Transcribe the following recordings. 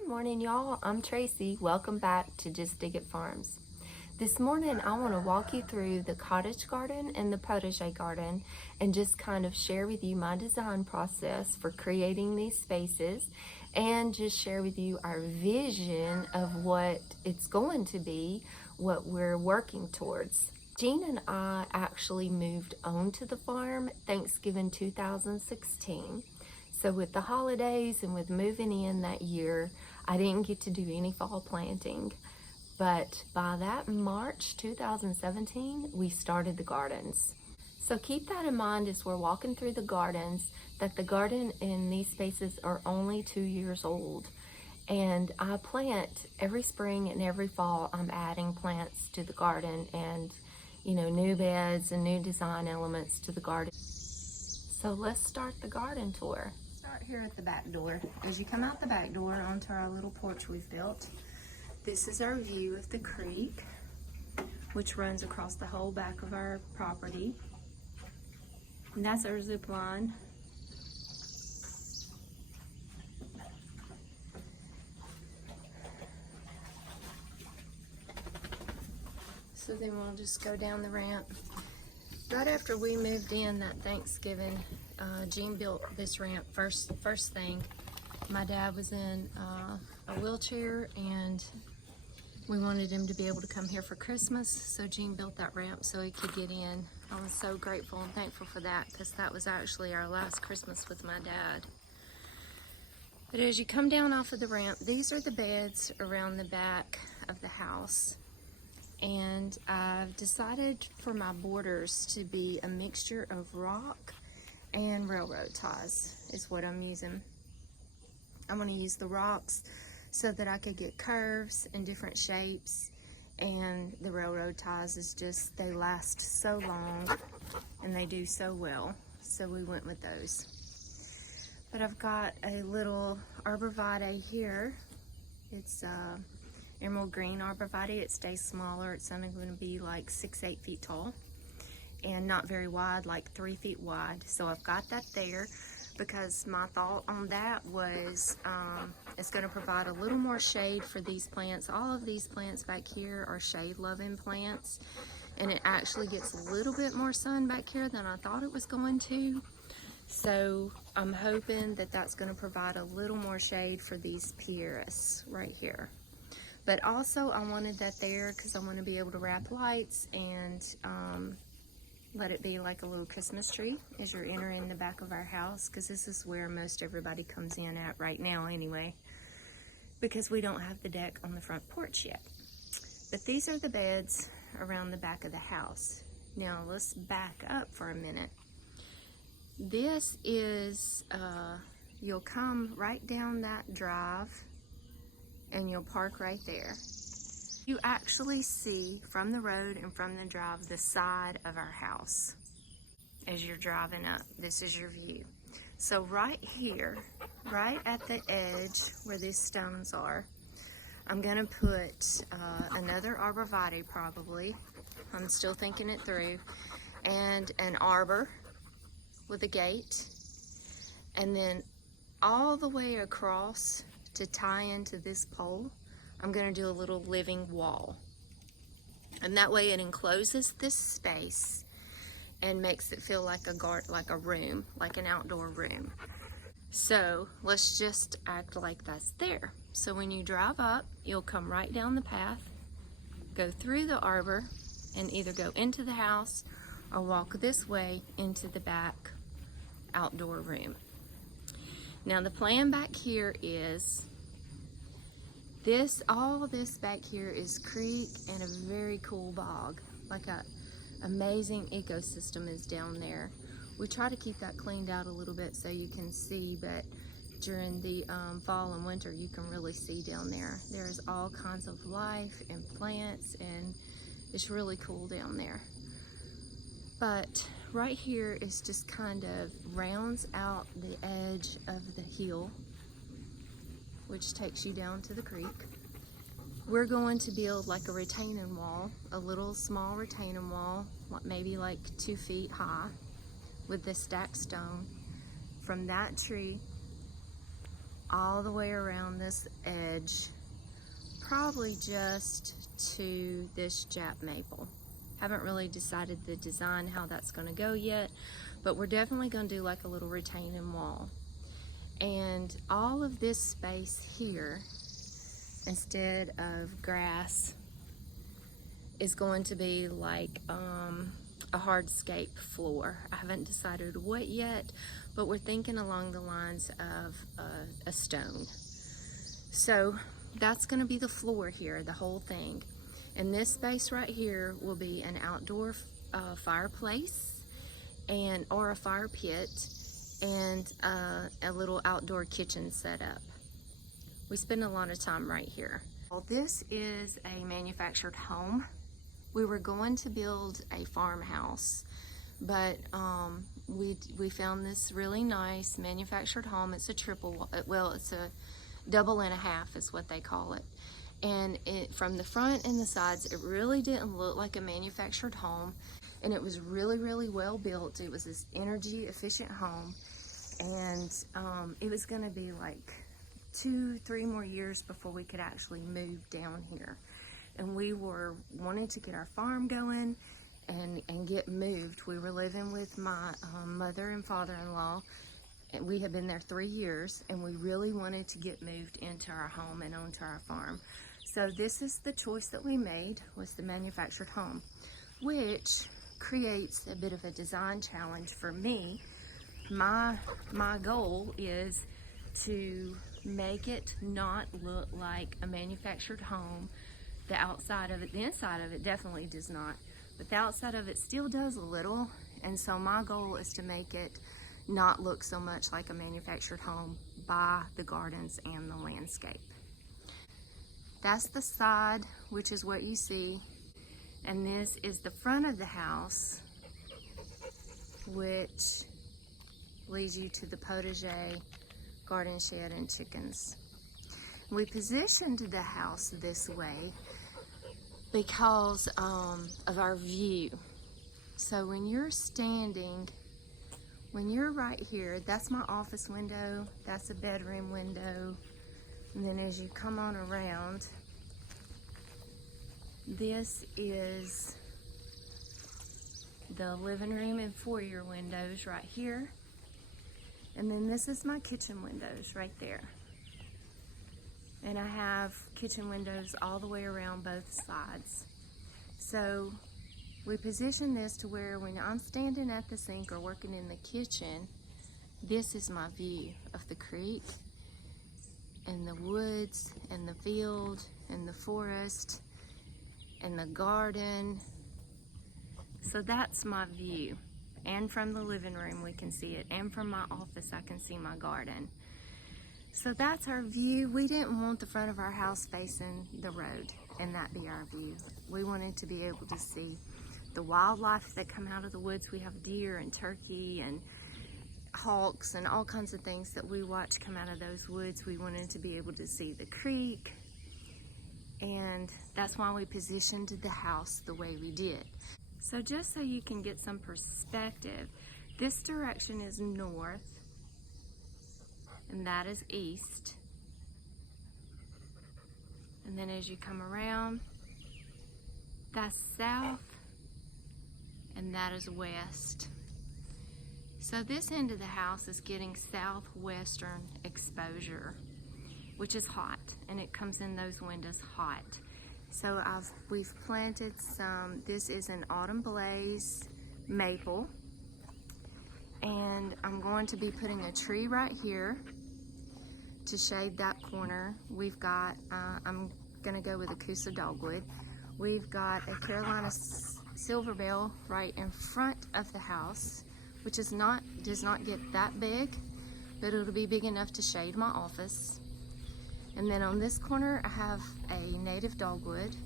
Good morning, y'all. I'm Tracy. Welcome back to Just Dig It Farms. This morning, I want to walk you through the cottage garden and the potager garden and just kind of share with you my design process for creating these spaces and just share with you our vision of what it's going to be, what we're working towards. Jean and I actually moved onto the farm Thanksgiving 2016. So with the holidays and with moving in that year, I didn't get to do any fall planting. But by that March 2017, we started the gardens. So keep that in mind as we're walking through the gardens, that the garden in these spaces are only 2 years old. And I plant every spring and every fall. I'm adding plants to the garden and, new beds and new design elements to the garden. So let's start the garden tour. Start here at the back door. As you come out the back door onto our little porch we've built, this is our view of the creek, which runs across the whole back of our property. And that's our zip line. So then we'll just go down the ramp. Right after we moved in that Thanksgiving, Jean built this ramp first thing. My dad was in a wheelchair and we wanted him to be able to come here for Christmas, so Jean built that ramp so he could get in. I was so grateful and thankful for that because that was actually our last Christmas with my dad. But as you come down off of the ramp, these are the beds around the back of the house. And I've decided for my borders to be a mixture of rock and railroad ties is what I'm using. I'm going to use the rocks so that I could get curves and different shapes, and the railroad ties is just, they last so long and they do so well, so we went with those. But I've got a little arborvitae here. It's emerald green arborvitae. It stays smaller. It's only going to be like 6-8 feet tall and not very wide, like 3 feet wide. So I've got that there because my thought on that was it's going to provide a little more shade for these plants. All of these plants back here are shade loving plants, and it actually gets a little bit more sun back here than I thought it was going to. So I'm hoping that that's going to provide a little more shade for these pieris right here. But also I wanted that there because I want to be able to wrap lights and let it be like a little Christmas tree as you're entering the back of our house, because this is where most everybody comes in at right now anyway, because we don't have the deck on the front porch yet. But these are the beds around the back of the house. Now let's back up for a minute. This is, you'll come right down that drive and you'll park right there. You actually see from the road and from the drive the side of our house as you're driving up. This is your view. So right here, right at the edge where these stones are, I'm gonna put another arborvitae probably. I'm still thinking it through. And an arbor with a gate. And then all the way across to tie into this pole, I'm going to do a little living wall. And that way it encloses this space and makes it feel like a room, like an outdoor room. So let's just act like that's there. So when you drive up, you'll come right down the path, go through the arbor, and either go into the house or walk this way into the back outdoor room. Now the plan back here is all this back here is creek and a very cool bog, like a amazing ecosystem is down there. We try to keep that cleaned out a little bit so you can see, but during the fall and winter you can really see down there. There's all kinds of life and plants, and it's really cool down there. But right here is just kind of rounds out the edge of the hill, which takes you down to the creek. We're going to build like a retaining wall, a little small retaining wall, maybe like 2 feet high, with this stacked stone from that tree all the way around this edge, probably just to this Jap maple. Haven't really decided the design, how that's going to go yet, but we're definitely going to do like a little retaining wall. And all of this space here, instead of grass, is going to be like a hardscape floor. I haven't decided what yet, but we're thinking along the lines of a stone. So that's going to be the floor here, the whole thing. And this space right here will be an outdoor fireplace or a fire pit, and a little outdoor kitchen setup. We spend a lot of time right here. Well, this is a manufactured home. We were going to build a farmhouse, but we found this really nice manufactured home. It's a triple, well, it's a double and a half is what they call it. And from the front and the sides, it really didn't look like a manufactured home, and it was really, really well built. It was this energy efficient home, and it was going to be like 2-3 more years before we could actually move down here. And we were wanting to get our farm going and get moved. We were living with my mother and father-in-law, and we had been there 3 years, and we really wanted to get moved into our home and onto our farm. So this is the choice that we made, was the manufactured home, which creates a bit of a design challenge for me. My goal is to make it not look like a manufactured home. The outside of it, the inside of it definitely does not, but the outside of it still does a little. And so my goal is to make it not look so much like a manufactured home by the gardens and the landscape. That's the side, which is what you see, and this is the front of the house, which leads you to the potager, garden shed, and chickens. We positioned the house this way because of our view. So when you're standing, when you're right here, that's my office window, that's a bedroom window, and then as you come on around, this is the living room and foyer windows right here, and then this is my kitchen windows right there. And I have kitchen windows all the way around both sides. So we position this to where when I'm standing at the sink or working in the kitchen, this is my view of the creek and the woods and the field and the forest and the garden. So that's my view. And from the living room we can see it, and from my office I can see my garden. So that's our view. We didn't want the front of our house facing the road and that be our view. We wanted to be able to see the wildlife that come out of the woods. We have deer and turkey and hawks and all kinds of things that we watch come out of those woods. We wanted to be able to see the creek, and that's why we positioned the house the way we did. So just so you can get some perspective, this direction is north, and that is east. And then as you come around, that's south, and that is west. So this end of the house is getting southwestern exposure, which is hot, and it comes in those windows hot. So we've planted some, this is an autumn blaze maple, and I'm going to be putting a tree right here to shade that corner. We've got, I'm gonna go with a Coosa dogwood. We've got a Carolina silverbell right in front of the house, which does not get that big, but it'll be big enough to shade my office. And then on this corner I have a native dogwood,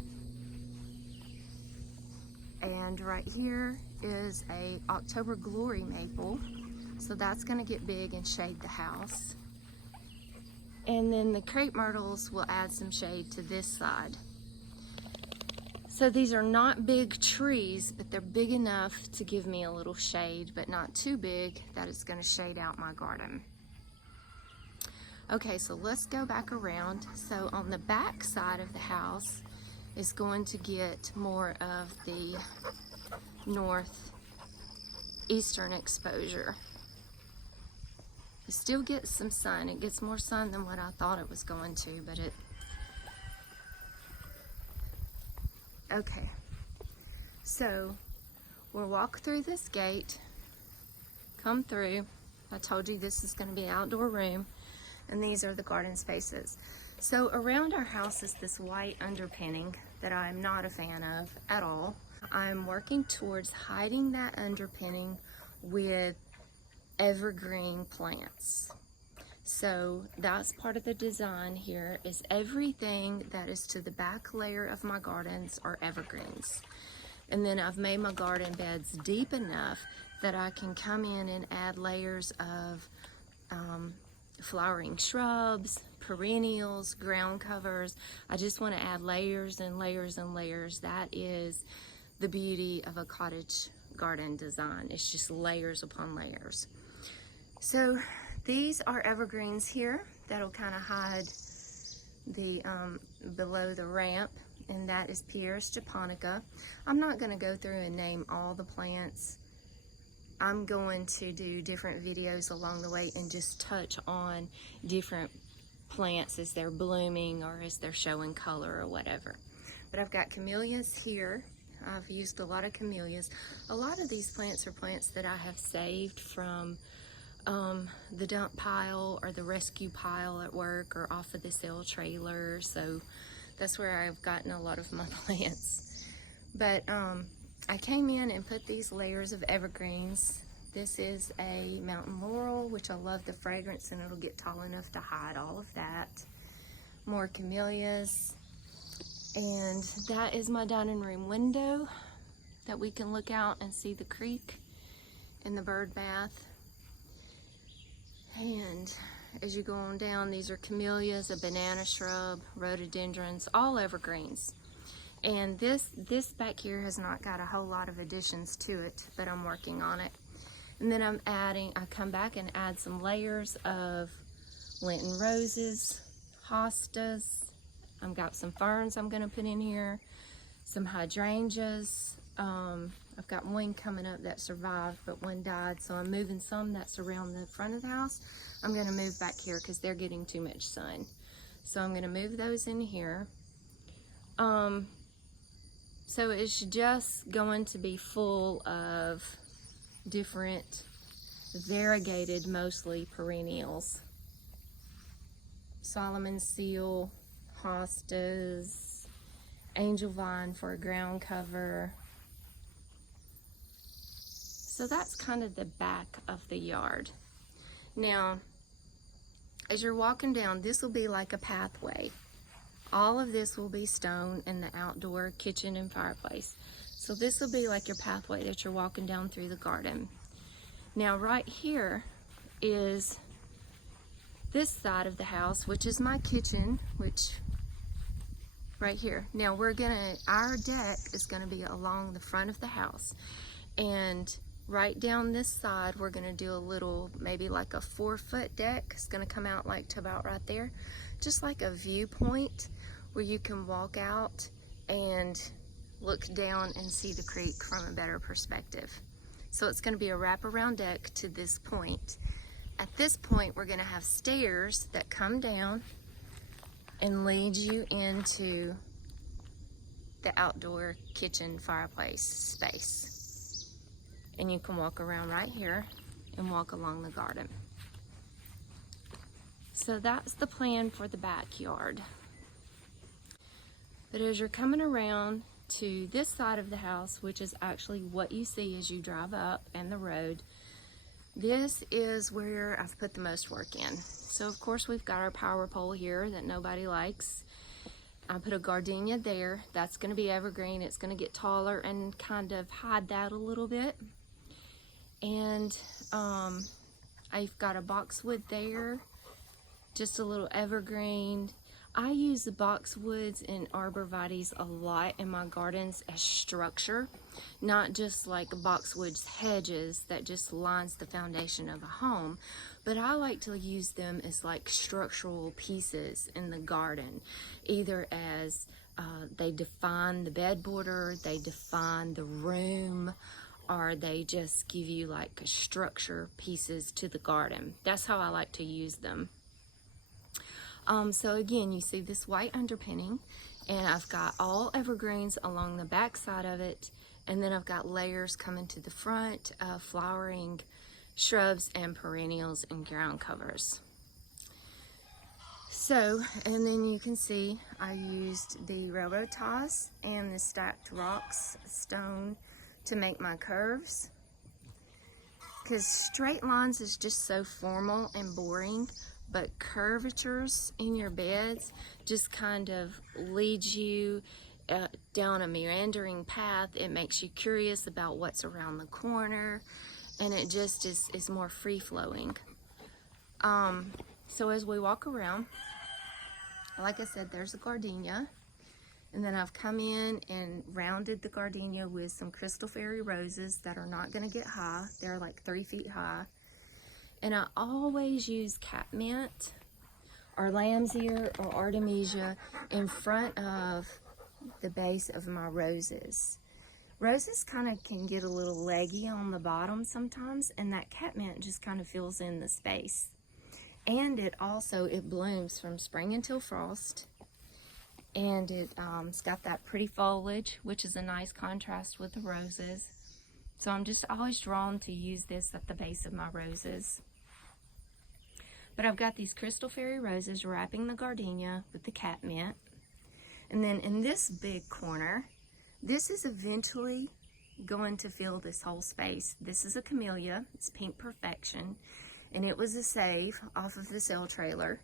and right here is a October glory maple, so that's gonna get big and shade the house. And then the crepe myrtles will add some shade to this side. So these are not big trees, but they're big enough to give me a little shade, but not too big that it's going to shade out my garden. Okay, so let's go back around. So on the back side of the house is going to get more of the northeastern exposure. It still gets some sun. It gets more sun than what I thought it was going to, but okay. So we'll walk through this gate, come through. I told you this is going to be an outdoor room, and these are the garden spaces. So around our house is this white underpinning that I'm not a fan of at all. I'm working towards hiding that underpinning with evergreen plants. So that's part of the design here, is everything that is to the back layer of my gardens are evergreens. And then I've made my garden beds deep enough that I can come in and add layers of flowering shrubs, perennials, ground covers. I just want to add layers and layers and layers. That is the beauty of a cottage garden design. It's just layers upon layers. So these are evergreens here that'll kind of hide the below the ramp, and that is Pieris japonica. I'm not going to go through and name all the plants. I'm going to do different videos along the way and just touch on different plants as they're blooming or as they're showing color or whatever. But I've got camellias here. I've used a lot of camellias. A lot of these plants are plants that I have saved from the dump pile or the rescue pile at work or off of the sale trailer. So that's where I've gotten a lot of my plants. But I came in and put these layers of evergreens. This is a mountain laurel, which I love the fragrance, and it'll get tall enough to hide all of that. More camellias. And that is my dining room window that we can look out and see the creek and the bird bath. And as you go on down, these are camellias, a banana shrub, rhododendrons, all evergreens. And this back here has not got a whole lot of additions to it, but I'm working on it. And then I come back and add some layers of Lenten roses, hostas. I've got some ferns I'm gonna put in here, some hydrangeas. I've got one coming up that survived, but one died, so I'm moving some that's around the front of the house. I'm gonna move back here because they're getting too much sun. So I'm gonna move those in here. So it's just going to be full of different variegated, mostly perennials. Solomon seal, hostas, angel vine for a ground cover. So that's kind of the back of the yard. Now, as you're walking down, this will be like a pathway. All of this will be stone in the outdoor kitchen and fireplace. So this will be like your pathway that you're walking down through the garden. Now right here is this side of the house, which is my kitchen, which right here. Now our deck is gonna be along the front of the house. And right down this side, we're gonna do a little, maybe like a 4-foot deck. It's gonna come out like to about right there. Just like a viewpoint where you can walk out and look down and see the creek from a better perspective. So it's gonna be a wraparound deck to this point. At this point, we're gonna have stairs that come down and lead you into the outdoor kitchen fireplace space. And you can walk around right here and walk along the garden. So that's the plan for the backyard. But as you're coming around to this side of the house, which is actually what you see as you drive up and the road, this is where I've put the most work in. So of course we've got our power pole here that nobody likes. I put a gardenia there. That's gonna be evergreen. It's gonna get taller and kind of hide that a little bit. And I've got a boxwood there, just a little evergreen. I use the boxwoods and arborvitaes a lot in my gardens as structure, not just like boxwoods hedges that just lines the foundation of a home, but I like to use them as like structural pieces in the garden, either as they define the bed border, they define the room, or they just give you like structure pieces to the garden. That's how I like to use them. So again, you see this white underpinning, and I've got all evergreens along the back side of it, and then I've got layers coming to the front of flowering shrubs and perennials and ground covers. So, and then you can see I used the railroad ties and the stacked rocks stone to make my curves, because straight lines is just so formal and boring, but curvatures in your beds just kind of leads you down a meandering path. It makes you curious about what's around the corner, and it just is more free-flowing. So as we walk around, like I said, there's a gardenia, and then I've come in and rounded the gardenia with some crystal fairy roses that are not going to get high. They're like 3 feet high. And I always use catmint or lamb's ear or artemisia in front of the base of my roses. Roses kind of can get a little leggy on the bottom sometimes, and that catmint just kind of fills in the space. And it blooms from spring until frost, and it's got that pretty foliage, which is a nice contrast with the roses. So I'm just always drawn to use this at the base of my roses. But I've got these crystal fairy roses wrapping the gardenia with the catmint. And then in this big corner, this is eventually going to fill this whole space. This is a camellia, it's Pink Perfection, and it was a save off of the sale trailer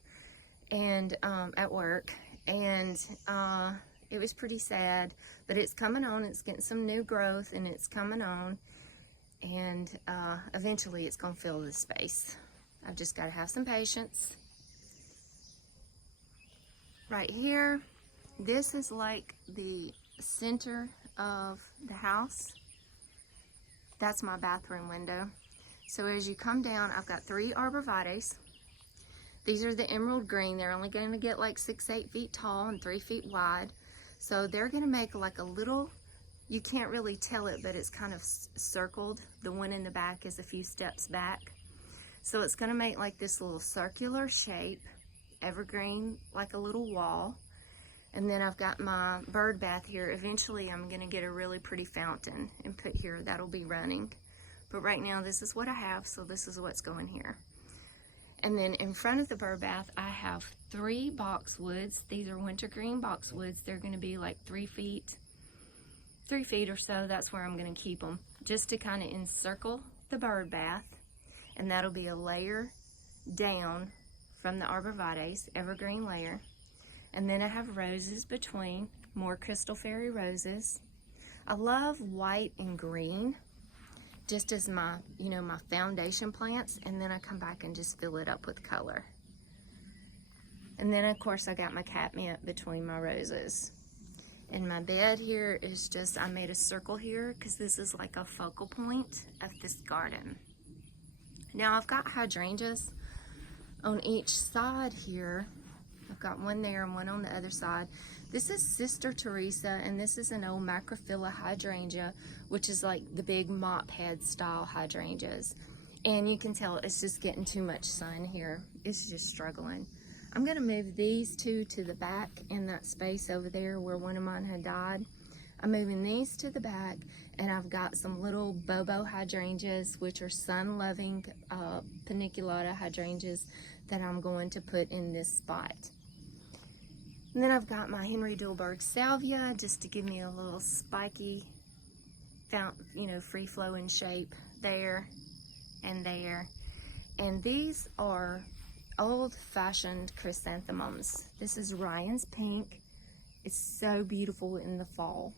and at work. And it was pretty sad, but it's coming on, it's getting some new growth, and it's coming on, and eventually it's gonna fill this space. I've just got to have some patience. Right here, this is like the center of the house. That's my bathroom window. So as you come down, I've got 3 arborvitaes. These are the emerald green. They're only going to get like 6-8 feet tall and 3 feet wide. So they're going to make like a little, you can't really tell it, but it's kind of circled. The one in the back is a few steps back. So it's going to make like this little circular shape, evergreen, like a little wall. And then I've got my bird bath here. Eventually I'm going to get a really pretty fountain and put here. That'll be running. But right now this is what I have, so this is what's going here. And then in front of the bird bath, I have 3 boxwoods. These are wintergreen boxwoods. They're going to be like 3 feet or so. That's where I'm going to keep them, just to kind of encircle the bird bath. And that'll be a layer down from the arborvitaes, evergreen layer. And then I have roses between, more crystal fairy roses. I love white and green, just as my, my foundation plants, and then I come back and just fill it up with color. And then of course I got my catmint between my roses. And my bed here is just, I made a circle here because this is like a focal point of this garden. Now I've got hydrangeas on each side here. I've got one there and one on the other side. This is Sister Teresa, and this is an old macrophylla hydrangea, which is like the big mop head style hydrangeas. And you can tell it's just getting too much sun here. It's just struggling. I'm gonna move these 2 to the back in that space over there where one of mine had died. I'm moving these to the back, and I've got some little bobo hydrangeas, which are sun-loving paniculata hydrangeas that I'm going to put in this spot. And then I've got my Henry Dillberg salvia, just to give me a little spiky, free-flowing shape there and there. And these are old-fashioned chrysanthemums. This is Ryan's pink. It's so beautiful in the fall.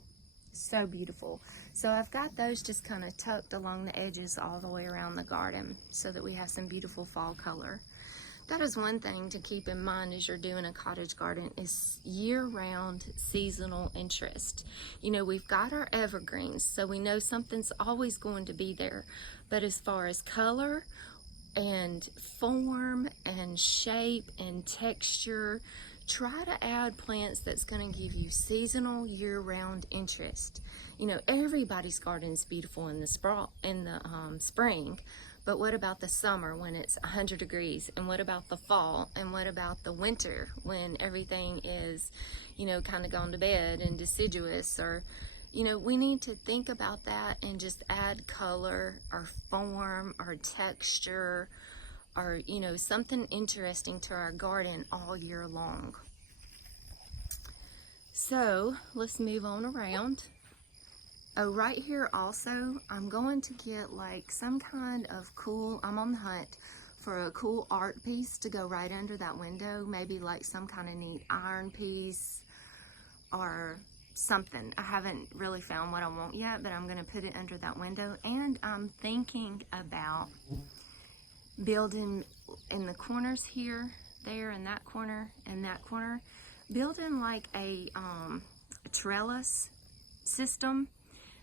So beautiful. So I've got those just kind of tucked along the edges all the way around the garden so that we have some beautiful fall color. That is one thing to keep in mind as you're doing a cottage garden, is year-round seasonal interest. You know, we've got our evergreens, so we know something's always going to be there. But as far as color and form and shape and texture, try to add plants that's going to give you seasonal, year-round interest. You know, everybody's garden is beautiful in the spring, but what about the summer when it's 100 degrees? And what about the fall? And what about the winter when everything is, you know, kind of gone to bed and deciduous? Or, you know, we need to think about that and just add color or form or texture or, you know, something interesting to our garden all year long. So let's move on around. Oh, right here also, I'm going to get like some kind of cool, I'm on the hunt for a cool art piece to go right under that window. Maybe like some kind of neat iron piece or something. I haven't really found what I want yet, but I'm going to put it under that window. And I'm thinking about building in the corners here, there, and that corner, building like a trellis system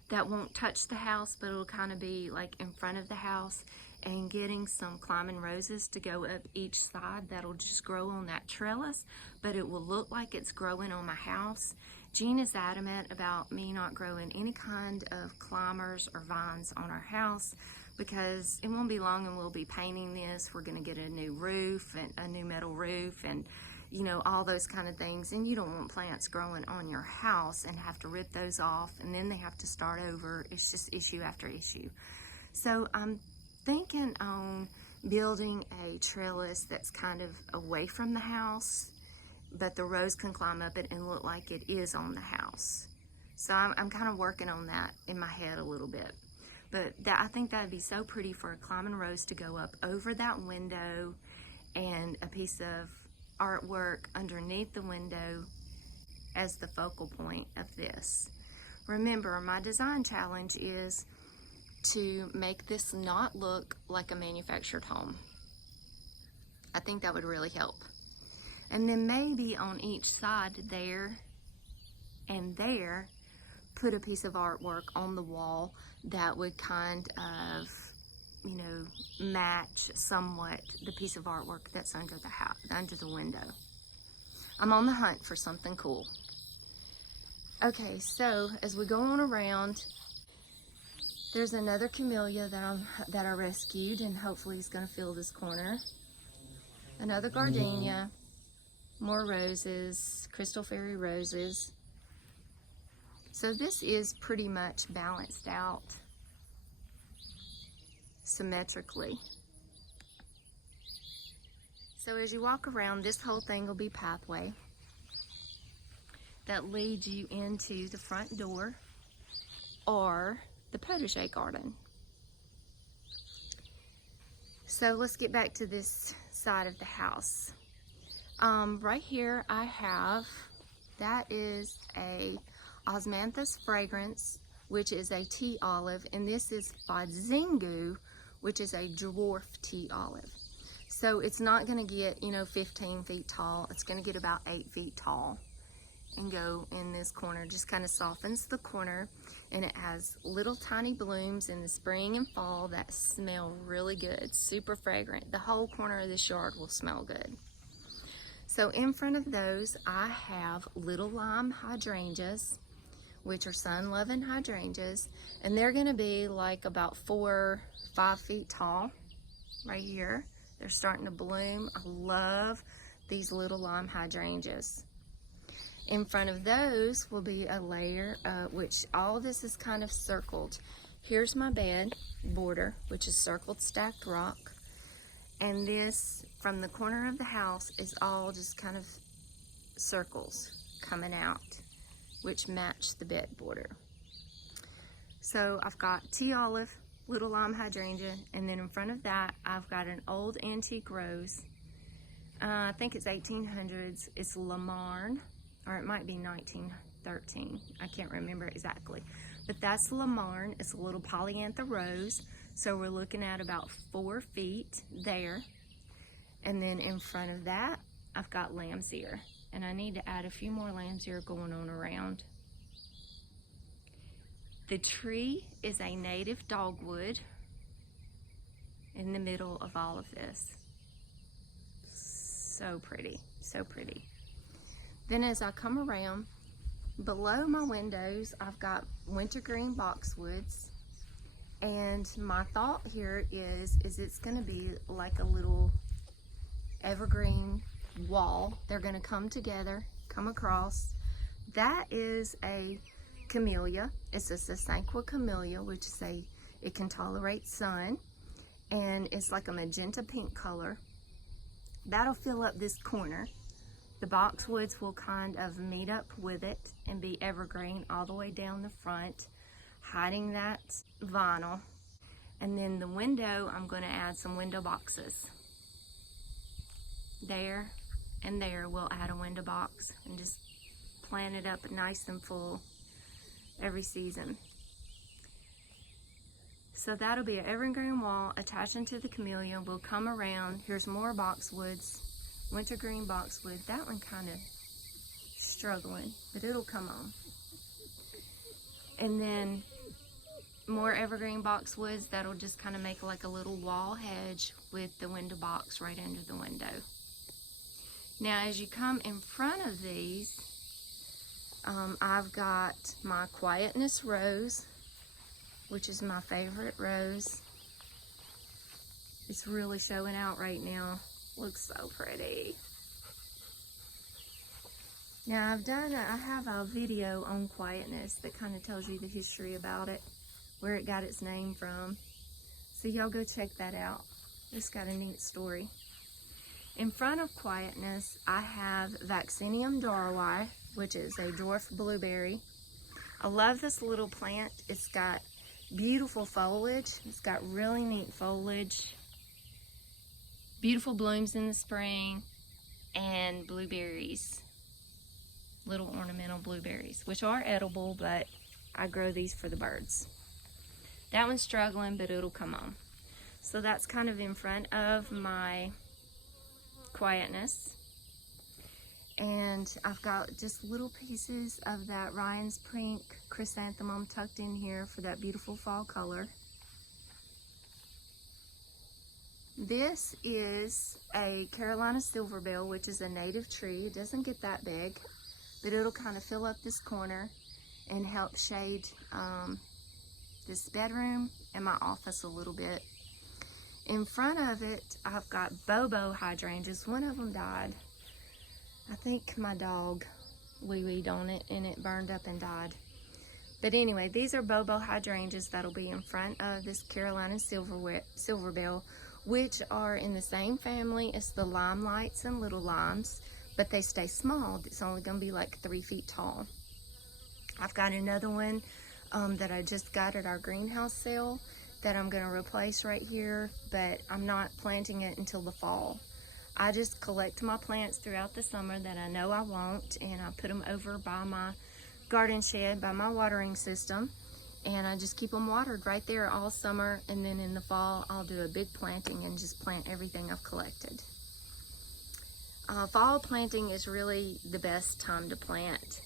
that won't touch the house, but it'll kind of be like in front of the house, and getting some climbing roses to go up each side that'll just grow on that trellis, but it will look like it's growing on my house. Jean is adamant about me not growing any kind of climbers or vines on our house, because it won't be long and we'll be painting this. We're gonna get a new roof and a new metal roof and, you know, all those kind of things. And you don't want plants growing on your house and have to rip those off and then they have to start over. It's just issue after issue. So I'm thinking on building a trellis that's kind of away from the house, but the rose can climb up it and look like it is on the house. So I'm kind of working on that in my head a little bit. But I think that would be so pretty for a climbing rose to go up over that window, and a piece of artwork underneath the window as the focal point of this. Remember, my design challenge is to make this not look like a manufactured home. I think that would really help. And then maybe on each side there and there, put a piece of artwork on the wall that would kind of, you know, match somewhat the piece of artwork that's under the house, under the window. I'm on the hunt for something cool. Okay, so as we go on around, there's another camellia that I rescued, and hopefully he's going to fill this corner. Another gardenia, more roses, crystal fairy roses. So this is pretty much balanced out symmetrically. So as you walk around, this whole thing will be pathway that leads you into the front door or the potager garden. So let's get back to this side of the house. Right here I have, that is a Osmanthus fragrance, which is a tea olive, and this is Fadzingu, which is a dwarf tea olive. So it's not going to get, you know, 15 feet tall. It's going to get about 8 feet tall and go in this corner. Just kind of softens the corner, and it has little tiny blooms in the spring and fall that smell really good, super fragrant. The whole corner of this yard will smell good. So in front of those, I have little lime hydrangeas, which are sun-loving hydrangeas, and they're going to be like about 4-5 feet tall right here. They're starting to bloom. I love these little lime hydrangeas. In front of those will be a layer, which all this is kind of circled. Here's my bed border, which is circled stacked rock, and this from the corner of the house is all just kind of circles coming out, which match the bed border. So I've got tea olive, little lime hydrangea, and then in front of that I've got an old antique rose. I think it's 1800s. It's Lamarne, or it might be 1913. I can't remember exactly. But that's Lamarne. It's a little polyantha rose. So we're looking at about 4 feet there. And then in front of that, I've got lamb's ear. And I need to add a few more lamb's ear going on around. The tree is a native dogwood in the middle of all of this. So pretty, so pretty. Then as I come around, below my windows, I've got wintergreen boxwoods. And my thought here is it's gonna be like a little evergreen wall. They're gonna come together, come across. That is a camellia. It's a Sasanqua camellia, which is it can tolerate sun. And it's like a magenta pink color. That'll fill up this corner. The boxwoods will kind of meet up with it and be evergreen all the way down the front, hiding that vinyl. And then the window, I'm going to add some window boxes. There and there we'll add a window box and just plant it up nice and full every season. So that'll be an evergreen wall attaching to the camellia. We'll come around. Here's more boxwoods, wintergreen boxwood. That one kind of struggling, but it'll come on. And then more evergreen boxwoods. That'll just kind of make like a little wall hedge with the window box right under the window. Now as you come in front of these, I've got my quietness rose, which is my favorite rose. It's really showing out right now. Looks so pretty. Now I have a video on quietness that kind of tells you the history about it, where it got its name from. So y'all go check that out. It's got a neat story. In front of quietness, I have Vaccinium dorii, which is a dwarf blueberry. I love this little plant. It's got beautiful foliage. It's got really neat foliage. Beautiful blooms in the spring, and blueberries. Little ornamental blueberries, which are edible, but I grow these for the birds. That one's struggling, but it'll come on. So that's kind of in front of my quietness. And I've got just little pieces of that Ryan's pink chrysanthemum tucked in here for that beautiful fall color. This is a Carolina silverbell, which is a native tree. It doesn't get that big, but it'll kind of fill up this corner and help shade this bedroom and my office a little bit. In front of it, I've got Bobo hydrangeas. One of them died. I think my dog wee-weed on it and it burned up and died. But anyway, these are Bobo hydrangeas that'll be in front of this Carolina silverbell, which are in the same family as the limelights and little limes, but they stay small. It's only going to be like 3 feet tall. I've got another one that I just got at our greenhouse sale that I'm going to replace right here, but I'm not planting it until the fall. I just collect my plants throughout the summer that I know I want, and I put them over by my garden shed, by my watering system, and I just keep them watered right there all summer, and then in the fall I'll do a big planting and just plant everything I've collected. Fall planting is really the best time to plant.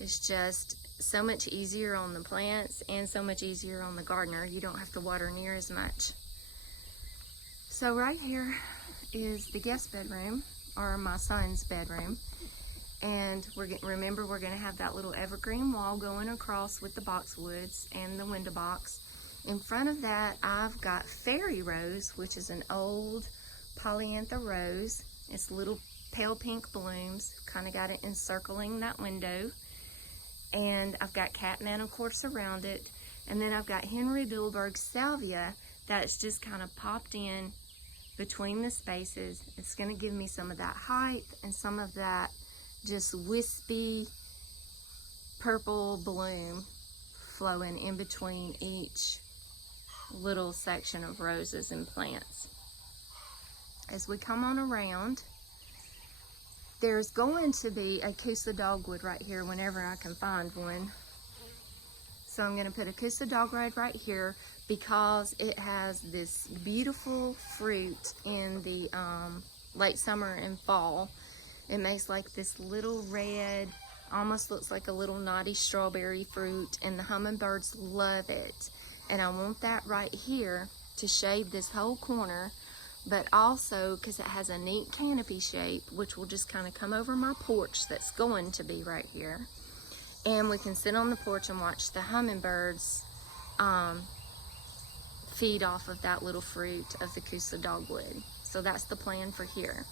It's just so much easier on the plants and so much easier on the gardener. You don't have to water near as much. So right here is the guest bedroom, or my son's bedroom, and remember we're going to have that little evergreen wall going across with the boxwoods and the window box. In front of that, I've got fairy rose, which is an old polyantha rose. It's little pale pink blooms, kind of got it encircling that window. And I've got cat quartz around it, and then I've got Henry Bilberg salvia that's just kind of popped in between the spaces. It's going to give me some of that height and some of that just wispy purple bloom flowing in between each little section of roses and plants. As we come on around, there's going to be a Kusa dogwood right here whenever I can find one. So I'm gonna put a Coosa dogwood right here because it has this beautiful fruit in the late summer and fall. It makes like this little red, almost looks like a little naughty strawberry fruit, and the hummingbirds love it. And I want that right here to shade this whole corner, but also because it has a neat canopy shape, which will just kind of come over my porch that's going to be right here. And we can sit on the porch and watch the hummingbirds feed off of that little fruit of the Coosa dogwood. So that's the plan for here.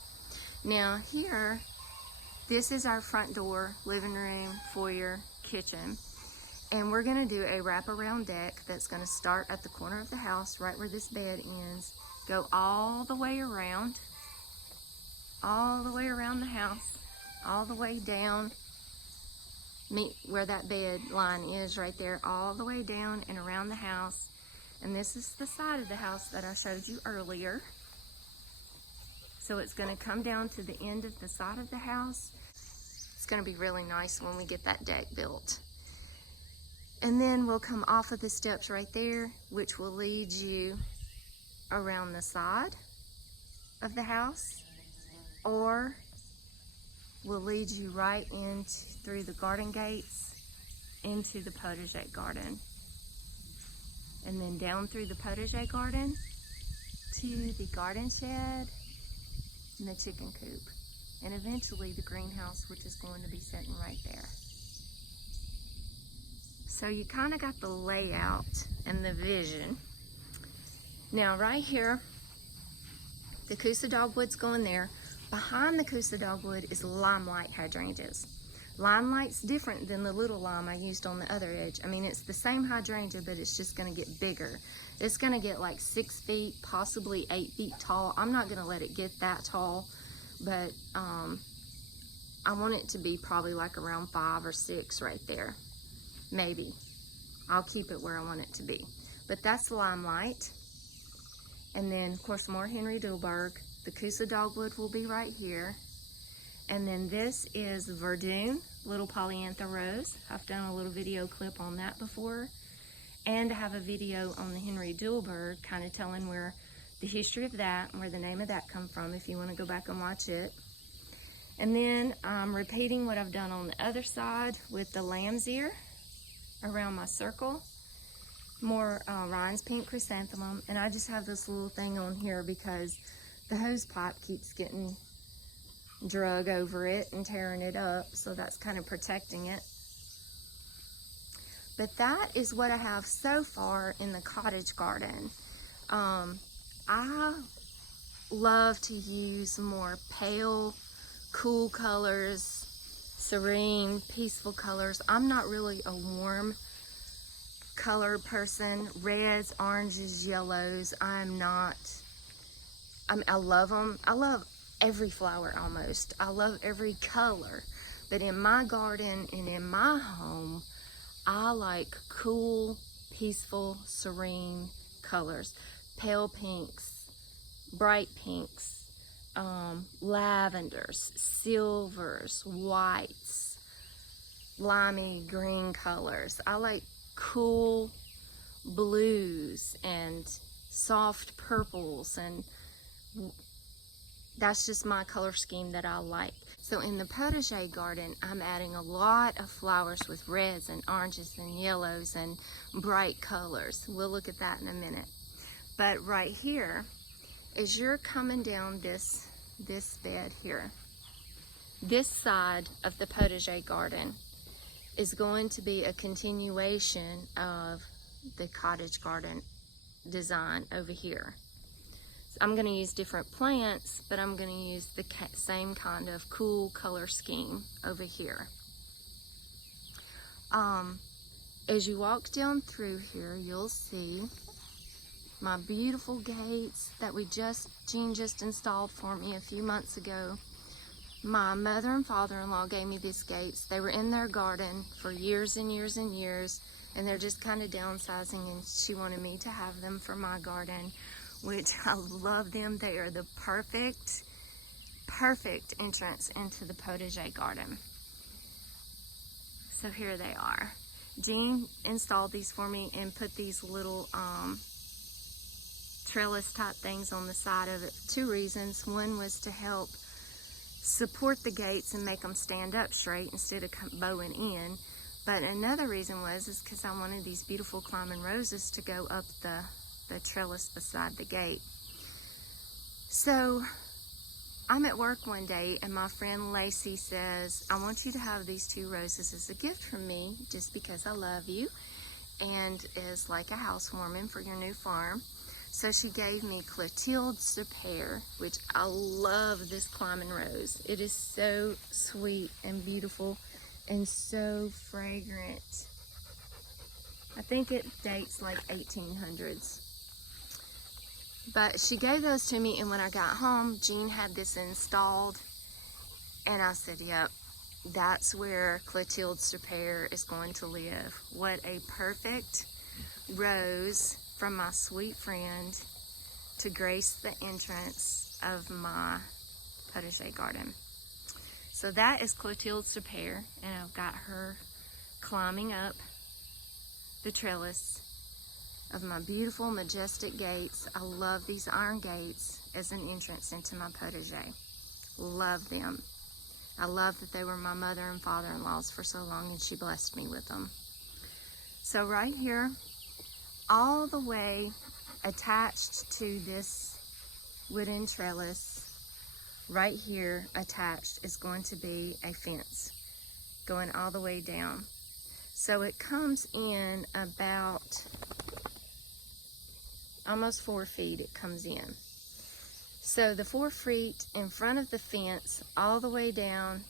Now here, this is our front door, living room, foyer, kitchen. And we're gonna do a wraparound deck that's gonna start at the corner of the house, right where this bed ends, go all the way around the house, all the way down, meet where that bed line is right there, all the way down and around the house. And this is the side of the house that I showed you earlier. So it's gonna come down to the end of the side of the house. It's gonna be really nice when we get that deck built. And then we'll come off of the steps right there, which will lead you around the side of the house, or will lead you right in through the garden gates into the potager garden. And then down through the potager garden to the garden shed and the chicken coop. And eventually the greenhouse, which is going to be sitting right there. So you kind of got the layout and the vision. Now right here, the Coosa dogwood's going there. Behind the Coosa dogwood is limelight hydrangeas. Limelight's different than the little lime I used on the other edge. I mean, it's the same hydrangea, but it's just gonna get bigger. It's gonna get like 6 feet, possibly 8 feet tall. I'm not gonna let it get that tall, but I want it to be probably like around 5 or 6 right there. Maybe. I'll keep it where I want it to be. But that's limelight. And then, of course, more Henry Dulberg. The Coosa dogwood will be right here. And then this is Verdun, little polyantha rose. I've done a little video clip on that before. And I have a video on the Henry Dulberg, kind of telling where the history of that and where the name of that come from, if you want to go back and watch it. And then I'm repeating what I've done on the other side with the lamb's ear around my circle. More Ryan's pink chrysanthemum. And I just have this little thing on here because the hose pipe keeps getting drug over it and tearing it up, so that's kind of protecting it. But that is what I have so far in the cottage garden. I love to use more pale, cool colors, serene, peaceful colors. I'm not really a warm color person. Reds, oranges, yellows, I love them. I love every flower almost. I love every color. But in my garden and in my home, I like cool, peaceful, serene colors. Pale pinks, bright pinks, lavenders, silvers, whites, limey green colors. I like cool blues and soft purples, and that's just my color scheme that I like. So in the potager garden, I'm adding a lot of flowers with reds and oranges and yellows and bright colors. We'll look at that in a minute. But right here, as you're coming down this bed here, this side of the potager garden is going to be a continuation of the cottage garden design over here. I'm going to use different plants, but I'm going to use the same kind of cool color scheme over here. As you walk down through here, you'll see my beautiful gates that Jean just installed for me a few months ago. My mother and father-in-law gave me these gates. They were in their garden for years and years and years, and they're just kind of downsizing, and she wanted me to have them for my garden, which I love them. They are the perfect entrance into the potager garden. So here they are. Jean installed these for me and put these little trellis type things on the side of it. Two reasons. One was to help support the gates and make them stand up straight instead of bowing in. But another reason is because I wanted these beautiful climbing roses to go up the trellis beside the gate. So I'm at work one day and my friend Lacey says, I want you to have these 2 roses as a gift from me just because I love you and as like a housewarming for your new farm. So she gave me Clotilde Super, which I love this climbing rose. It is so sweet and beautiful and so fragrant. I think it dates like 1800s. But she gave those to me, and when I got home, Jean had this installed, and I said, yep, that's where Clotilde Super is going to live. What a perfect rose from my sweet friend to grace the entrance of my potager garden. So that is Clotilde Super, and I've got her climbing up the trellis of my beautiful majestic gates. I love these iron gates as an entrance into my potager. Love them. I love that they were my mother and father-in-law's for so long, and she blessed me with them. So right here, all the way attached to this wooden trellis, right here attached is going to be a fence going all the way down. So it comes in about almost 4 feet it comes in. So the 4 feet in front of the fence all the way down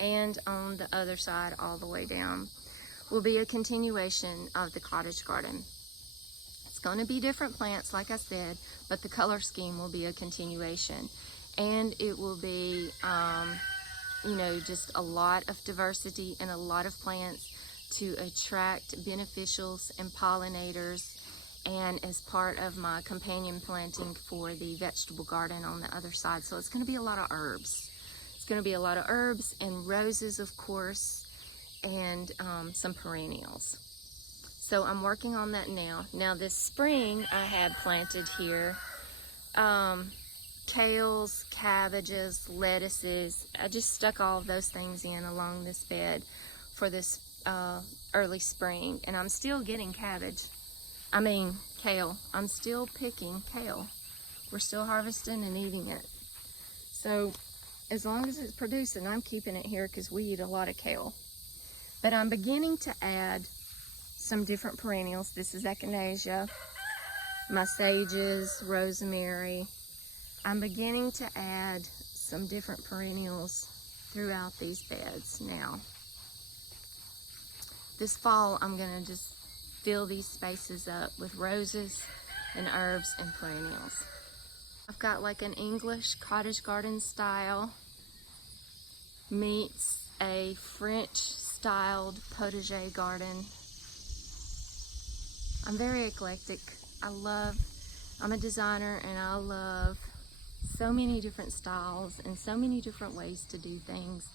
and on the other side all the way down will be a continuation of the cottage garden. It's going to be different plants like I said, but the color scheme will be a continuation, and it will be you know, just a lot of diversity and a lot of plants to attract beneficials and pollinators, and as part of my companion planting for the vegetable garden on the other side. So it's going to be a lot of herbs. It's going to be a lot of herbs and roses, of course, and some perennials. So I'm working on that now. Now this spring I had planted here kales, cabbages, lettuces. I just stuck all of those things in along this bed for this early spring, and I'm still getting kale. I'm still picking kale. We're still harvesting and eating it. So as long as it's producing, I'm keeping it here because we eat a lot of kale. But I'm beginning to add some different perennials. This is echinacea, my sages, rosemary. I'm beginning to add some different perennials throughout these beds now. This fall, I'm gonna just fill these spaces up with roses and herbs and perennials. I've got like an English cottage garden style meets a French styled potager garden. I'm very eclectic. I'm a designer, and I love so many different styles and so many different ways to do things.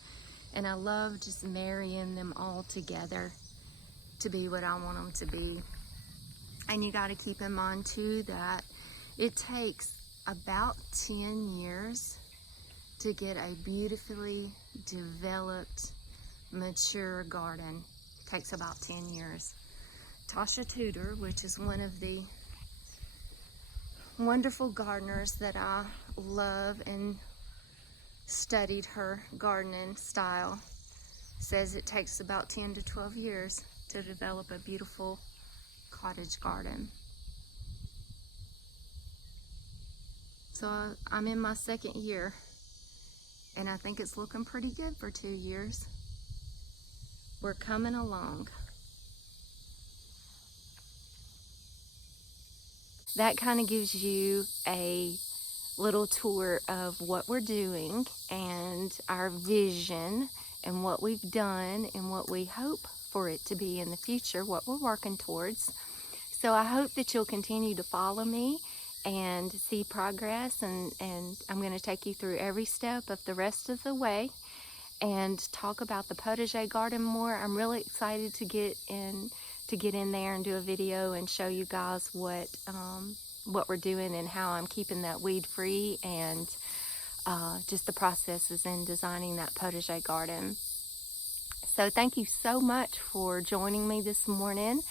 And I love just marrying them all together to be what I want them to be. And you got to keep in mind too that it takes about 10 years to get a beautifully developed, mature garden. It takes about 10 years. Tasha Tudor, which is one of the wonderful gardeners that I love and studied her gardening style, says it takes about 10 to 12 years to develop a beautiful cottage garden. So I'm in my 2nd year, and I think it's looking pretty good for 2 years. We're coming along. That kind of gives you a little tour of what we're doing and our vision and what we've done and what we hope for it to be in the future, what we're working towards. So I hope that you'll continue to follow me and see progress, and I'm going to take you through every step of the rest of the way. and talk about the potager garden more. I'm really excited to get in there and do a video and show you guys what we're doing and how I'm keeping that weed free, and just the processes in designing that potager garden. So thank you so much for joining me this morning.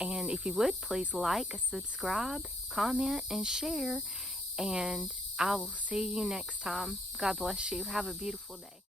And if you would, please like, subscribe, comment, and share. And I will see you next time. God bless you. Have a beautiful day.